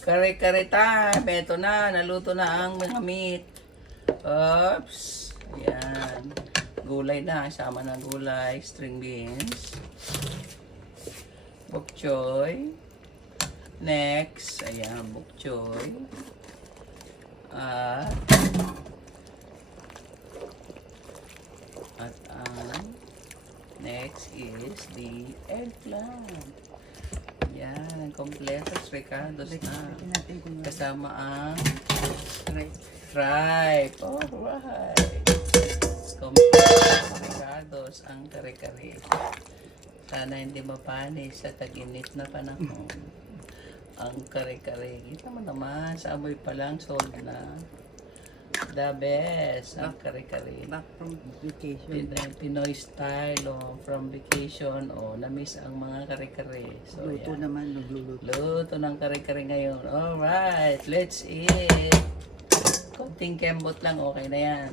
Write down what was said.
Kare-kare time. Ito na, naluto na ang mga meat. Oops. Ayan. Gulay na, sama ng gulay. String beans. Bok choy. Next, ayan, bok choy. At ang next is the eggplant. Yan, completos recados na. Kasama ang tripe. Alright. Completos recados ang kare-kare. Sana hindi mapanis sa tag-init na panahon. Ang kare-kare. Kita mo naman, sa amoy pa lang, sold na. The best, ang kare-kare. Back from vacation. Pinoy style, from vacation, na-miss ang mga kare-kare. So, Luto yan. naman, nagluluto. Luto ng kare-kare ngayon. Alright, let's eat. Konting kembot lang, okay na yan.